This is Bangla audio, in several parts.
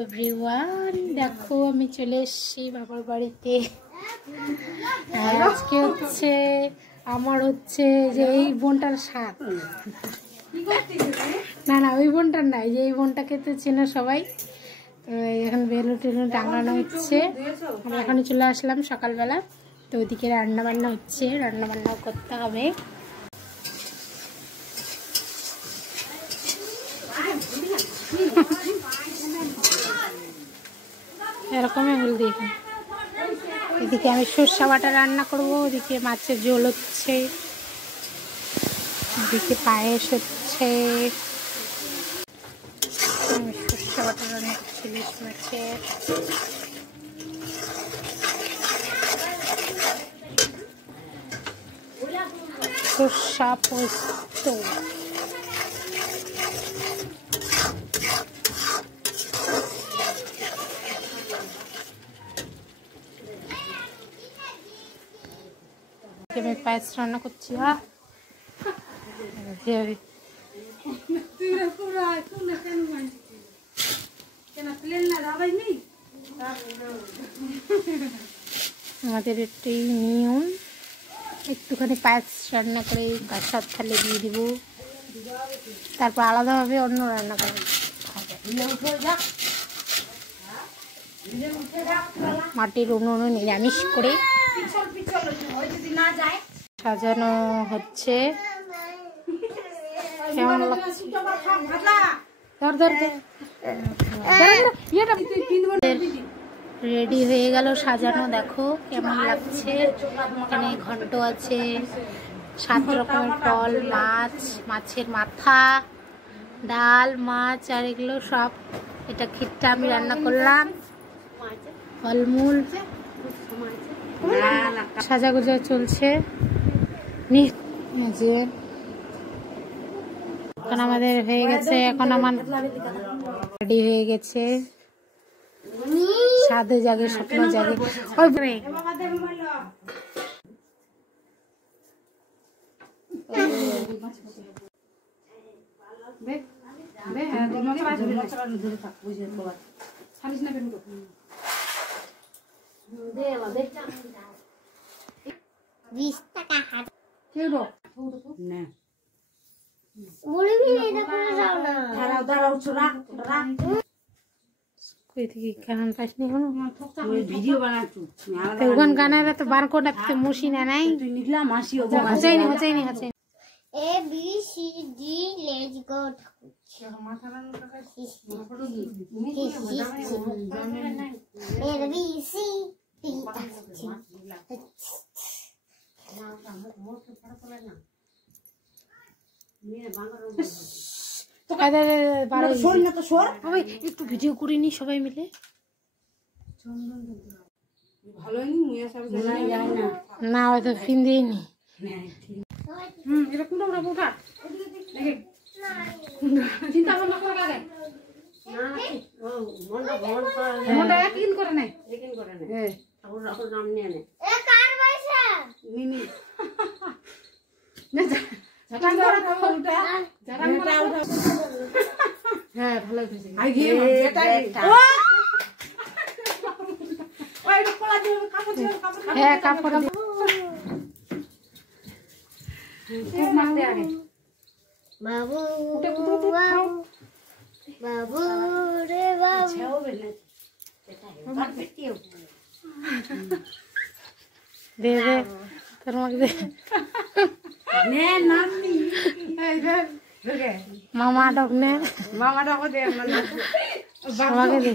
এভরিওয়ান, দেখো আমি চলে এসেছি বাবার বাড়িতে। আজকে হচ্ছে আমার হচ্ছে যে এই বোনটার সাথ, না না ওই বোনটার নাই, যে এই বোনটাকে তো চেনো সবাই। তো এখন বেলুন টেলুন টাঙানো হচ্ছে। আমরা এখানে চলে আসলাম সকালবেলা। তো ওইদিকে রান্না বান্না হচ্ছে, রান্না বান্না করতে হবে। এরকমই হলদি। এদিকে আমি সর্ষে বাটা রান্না করব, ওদিকে মাছের ঝোল হচ্ছে, ওদিকে পায়েস হচ্ছে। আমি সর্ষে বাটা রান্না করছি ইলিশ মাছের। সর্ষা পোস্ত। আমি পায়েস রান্না করছি। আমাদের একটি নিয়ম, একটুখানি পায়েস রান্না করে কাঁসার থালে দিয়ে দিব, তারপর আলাদাভাবে অন্য রান্না করে মাটির উনুনে নিরামিষ করে সাজানো হচ্ছে। কেমন লাগছে? রেডি হয়ে গেল সাজানো, দেখো কেমন লাগছে। এখানে ঘন্ট আছে, 7 রকমের ফল, মাছ, মাছের মাথা, ডাল, মাছ আর এগুলো সব। এটা ক্ষীরটা আমি রান্না করলাম, ফলমূল সাজাগুজা চলছে। এখন আমাদের হয়ে গেছে, এখন আমার রেডি হয়ে গেছে। সাধে জাগে স্বপ্ন জাগে। গানের তো বার করে মুসি না নাই। A B C D let's go. A B C D একটু ভিডিও করে নি সবাই মিলে। না হয়তো ফিন দিইনি। চিন্তা ভাবনা করে হ্যাঁ ভালো হ্যাঁ কাপড় বাবু বাবু রে বাবু দে দে তোর মাকে দে মামা ডক নে, মামা ডক দে, বাবাকে দে,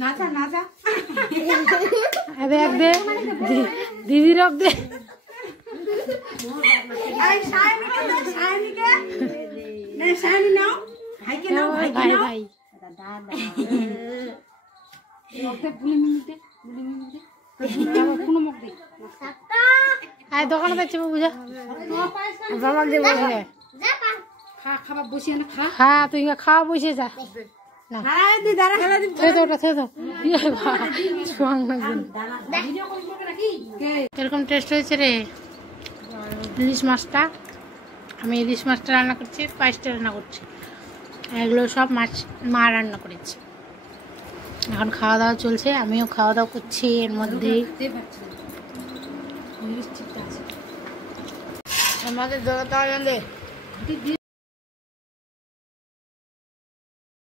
নাচা নাচা দেখ দে, দিদি রক দে। দোকানে যাচ্ছে বুঝা বাবা দেবো খাবার বসিয়ে না খা। হ্যাঁ তুই খাওয়া বসে যা। এরকম টেস্ট হয়েছে রে ইলিশ মাছটা। আমি ইলিশ মাছটা রান্না করছি, পায়েসটা রান্না করছি। এগুলো সব মাছ মা রান্না করেছে। এখন খাওয়া দাওয়া চলছে, আমিও খাওয়া দাওয়া করছি এর মধ্যে। আমাদের